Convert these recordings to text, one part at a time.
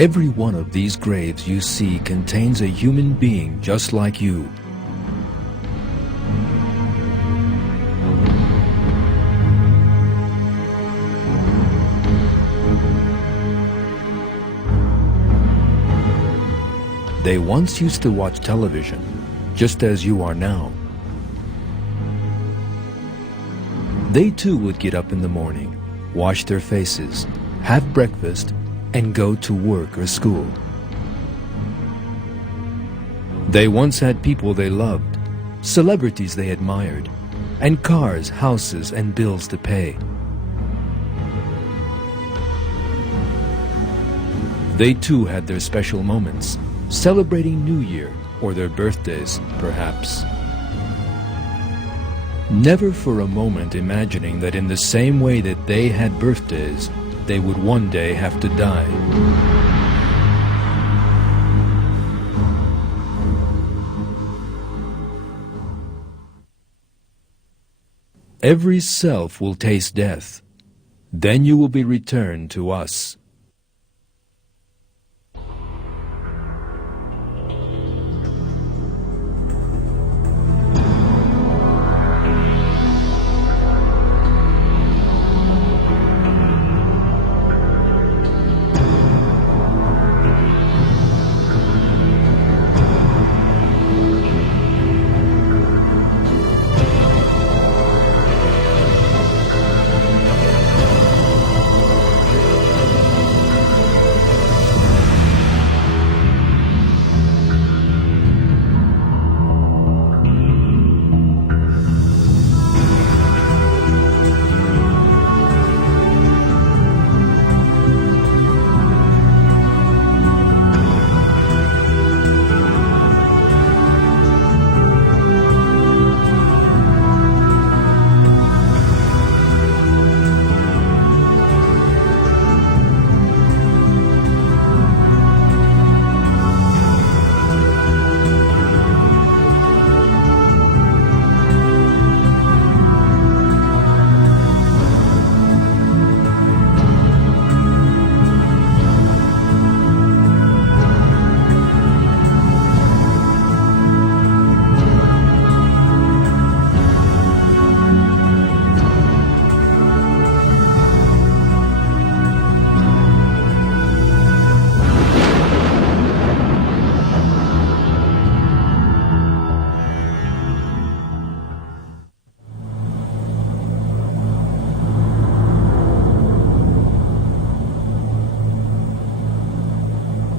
Every one of these graves you see contains a human being just like you. They once used to watch television, just as you are now. They too would get up in the morning, wash their faces, have breakfast, and go to work or school. They once had people they loved, celebrities they admired, and cars, houses, and bills to pay. They too had their special moments, celebrating New Year or their birthdays, perhaps. Never for a moment imagining that in the same way that they had birthdays, they would one day have to die. Every self will taste death. Then you will be returned to us.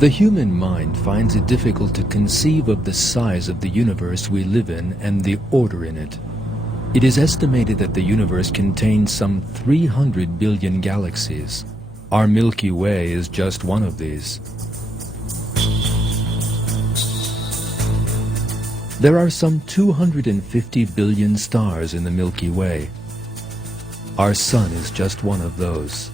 The human mind finds it difficult to conceive of the size of the universe we live in and the order in it. It is estimated that the universe contains some 300 billion galaxies. Our Milky Way is just one of these. There are some 250 billion stars in the Milky Way. Our Sun is just one of those.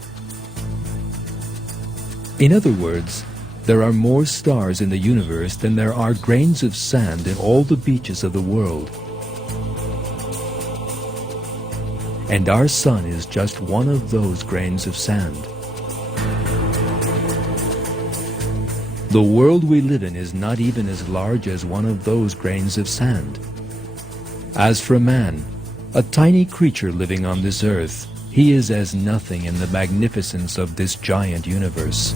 In other words, there are more stars in the universe than there are grains of sand in all the beaches of the world. And our Sun is just one of those grains of sand. The world we live in is not even as large as one of those grains of sand. As for man, a tiny creature living on this earth, he is as nothing in the magnificence of this giant universe.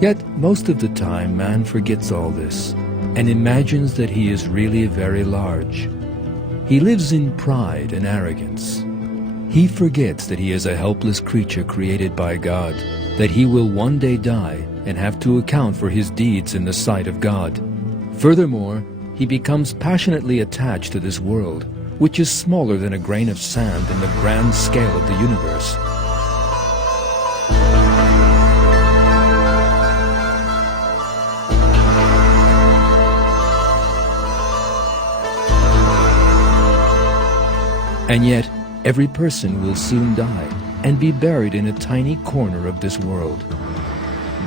Yet, most of the time, man forgets all this and imagines that he is really very large. He lives in pride and arrogance. He forgets that he is a helpless creature created by God, that he will one day die and have to account for his deeds in the sight of God. Furthermore, he becomes passionately attached to this world, which is smaller than a grain of sand in the grand scale of the universe. And yet, Every person will soon die and be buried in a tiny corner of this world.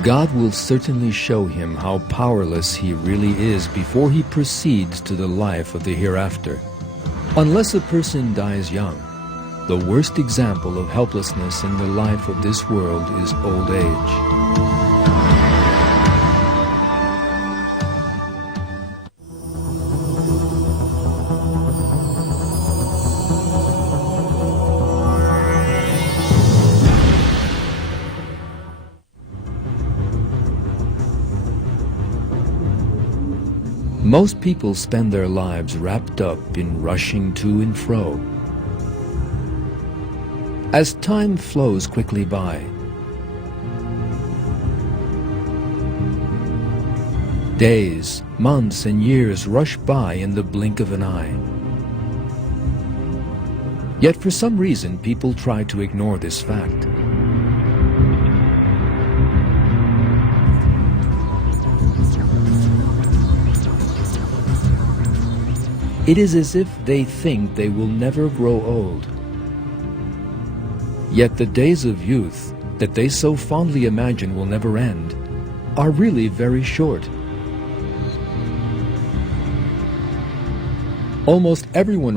God will certainly show him how powerless he really is before he proceeds to the life of the hereafter. Unless a person dies young, the worst example of helplessness in the life of this world is old age. Most people spend their lives wrapped up in rushing to and fro. As time flows quickly by, days, months, and years rush by in the blink of an eye. Yet for some reason, people try to ignore this fact. It is as if they think they will never grow old. Yet the days of youth that they so fondly imagine will never end are really very short. Almost everyone